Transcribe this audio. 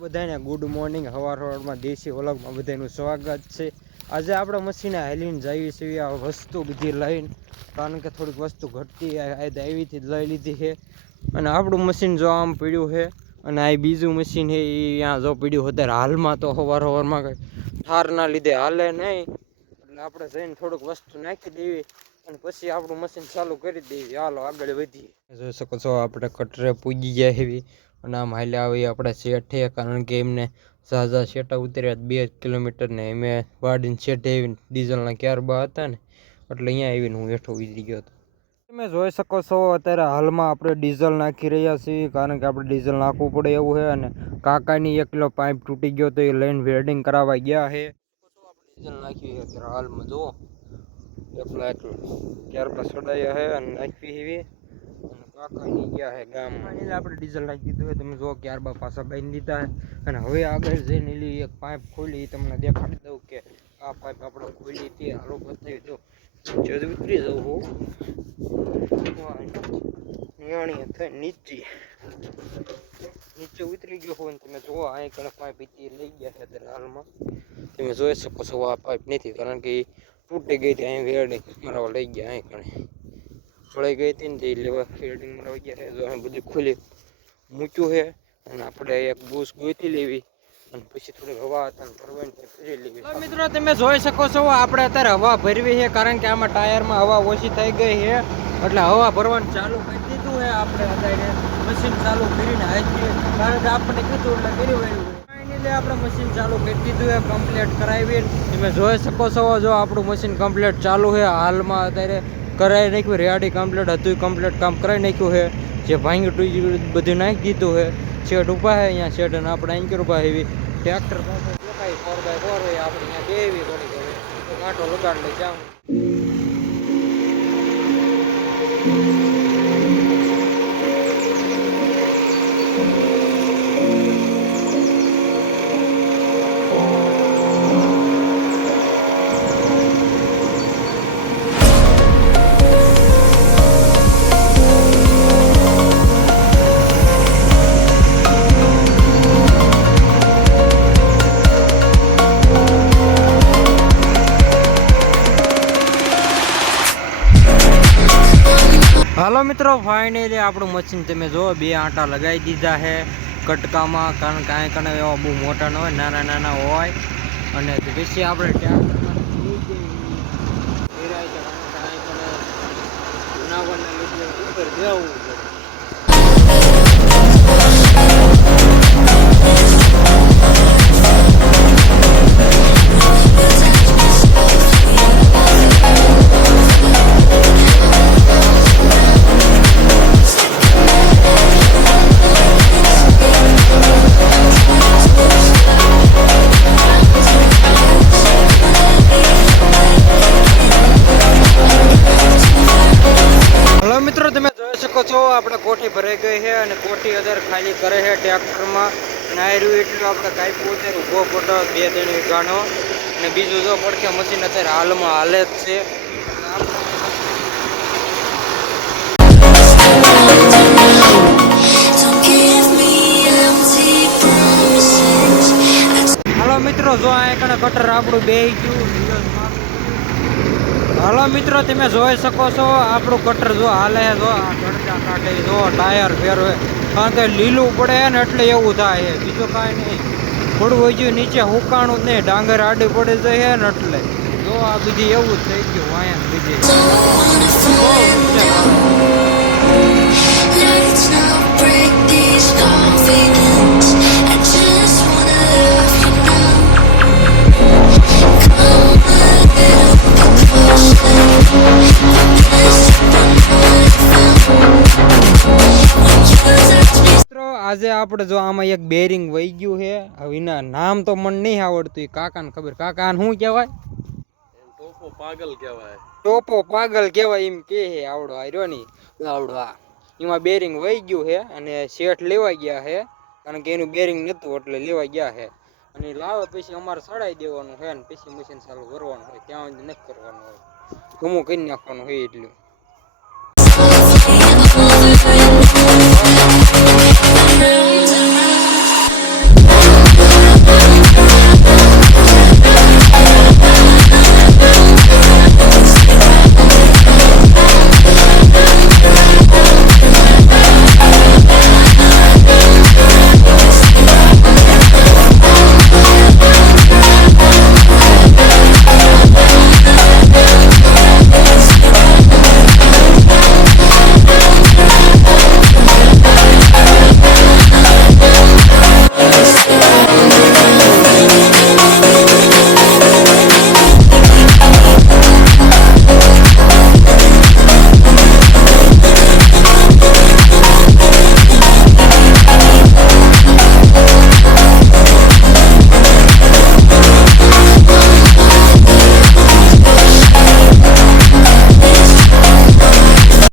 બધાને good morning હવારમાં દેશી વ્લોગમાં બધાનું સ્વાગત છે। આજે આપણે મશીને હાલીને જઈએ છીએ આ વસ્તુ બધી લઈને, કારણ કે થોડીક વસ્તુ ઘટતી આવીથી લઈ લીધી છે। અને આપણું મશીન જો આમ પડ્યું છે અને આ બીજું મશીન છે એ અહીંયા જો પડ્યું અત્યારે હાલમાં તો સવારમાં કંઈ ઠારના લીધે હાલે નહીં, એટલે આપણે જઈને થોડુંક વસ્તુ નાખી દેવી અને પછી આપણું મશીન ચાલુ કરી દેવી। હાલો આગળ વધીએ। જોઈ શકો છો આપણે કટરે પૂગી ગયા એવી અને આમ હાલ્યા આવી આપણે શેઠે, કારણ કે એમને ઝાઝા શેટા ઉતર્યા 2 કિલોમીટર ને એમે વાડીને શેઠે આવીને ડીઝલના ક્યારબા હતા ને એટલે અહીંયા આવીને હું હેઠો ઉતરી ગયો હતો। તમે જોઈ શકો છો અત્યારે હાલમાં આપણે ડીઝલ નાખી રહ્યા છીએ, કારણ કે આપણે ડીઝલ નાખવું પડે એવું છે। અને કાકાની 1 કિલો પાઇપ તૂટી ગયો તો એ લઈને વેલ્ડિંગ કરાવવા ગયા છે। આપણે ડીઝલ નાખી અત્યારે હાલમાં જુઓ એકલા ક્યારબા છોડાયા છે અને નાખવી એવી કાકાની ગયા છે ગામમાં, એટલે આપણે ડીઝલ નાખી દીધું હોય। તમે જો ક્યારબા પાછા બાંધી દીધા છે અને હવે આગળ જઈને એલી એક પાઇપ ખોલી તમને દેખાડી દઉં કે આ પાઇપ આપણે ખોલી હતી। હાલો બતાવી દો જદ ઉતરી જવું હું નિયાણી થઈ નીચે ઉતરી ગયો હોય ને તમે જુઓ આ કણે પાઇપ હતી લઈ ગયા છે અત્યારે હાલમાં। તમે જોઈ શકો છો આ પાઇપ નથી, કારણ કે એ તૂટી ગઈ હતી અહીં વેલ્ડિંગ મારવા લઈ ગયા અહીં કણે વળી ગઈ હતી ને તે લેવા ફિલ્ડિંગ માં ગયા છે। જો બધું ખુલી મૂક્યું છે અને આપણે એક બૂસ ગોતી લેવી અને પછી થોડી હવા ભરવાની ફરી લેવી। મિત્રો તમે જોઈ શકો છો આપણે અત્યારે હવા ભરવી છે, કારણ કે આમાં ટાયરમાં હવા ઓછી થઈ ગઈ છે એટલે હવા ભરવાનું ચાલુ કરી દીધું છે। આપણે અત્યારે મશીન ચાલુ કરીને હાથીએ, કારણ કે આપણે કીધું એટલે કરી વળ્યું ફાઇનલી આપણે મશીન ચાલુ કરી દીધું છે કમ્પ્લીટ કરાવી। તમે જોઈ શકો છો જો આપણું મશીન કમ્પ્લીટ ચાલુ છે હાલમાં અત્યારે કરાવી નાખ્યું, રેડી કમ્પ્લીટ હતું કમ્પ્લીટ કામ કરાવી નાખ્યું છે। જે ભાંગી ટૂજી બધું નાખી દીધું છે। શેડ ઊભા છે અહીંયા શેડ અને આપણે અહીં ઊભા એવી ટ્રેક્ટર પાસે દેખાય 4x4 હોય આપણે અહીંયા દેવી પડી ગઈ તો કાંટો લગાડ લઈ જાઉં। હાલો મિત્રો ફાઇનલી આપણું મશીન તમે જો 2 આંટા લગાવી દીધા છે કટકામાં, કારણ કે અહીં કણે એવા બહુ મોટા ન હોય નાના નાના હોય અને પછી આપણે ટ્રેક્ટરમાં જૂનાવરના લીધે ઉપર જવું પડે। મિત્રો તમે જોઈ શકો છો આપણે કોઠી ભરાઈ ગઈ છે અને કોઠી અત્યારે ખાલી કરે છે ટ્રેક્ટરમાં અને આ રહ્યું એટલું આપણે કાપ્યું અત્યારે ઊભો ફોટો 2-3 વીઘાનો અને બીજું જો પડખે મશીન અત્યારે હાલમાં હાલે જ છે। હાલો મિત્રો જો આ કણે કટર આપણું બેહી ગયું। હાલો મિત્રો તમે જોઈ શકો છો આપણું કટર જો હાલે જો આ ગડકા કાઢે જો ટાયર ફેરવે, કારણ કે લીલું પડે ને એટલે એવું થાય છે, બીજું કાંઈ નહીં। થોડું હોય ગયું નીચે હુકાણું જ નહીં, ડાંગર આડી પડી જાય ને એટલે જો આ બીજી એવું જ થઈ ગયું વાયા બીજી। આજે આપણે જો આમાં એક બેરિંગ વહી ગયું છે, હવે નામ તો મને નહીં આવડતું, કાકાને ખબર। કાકા શું કહેવાય? ટોપો પાગલ કહેવાય, ટોપો પાગલ કહેવાય એમ કે આવડો આર્યો ની આવડો આ એમાં બેરિંગ વહી ગયું છે અને શેઠ લેવા ગયા છે, કારણ કે એનું બેરિંગ નહોતું એટલે લેવા ગયા છે અને લાવે પછી અમારે ચડાવી દેવાનું છે ને પછી મશીન ચાલુ કરવાનું હોય, ત્યાં નથી કરવાનું હોય, ઘૂમું કરી નાખવાનું હોય એટલું।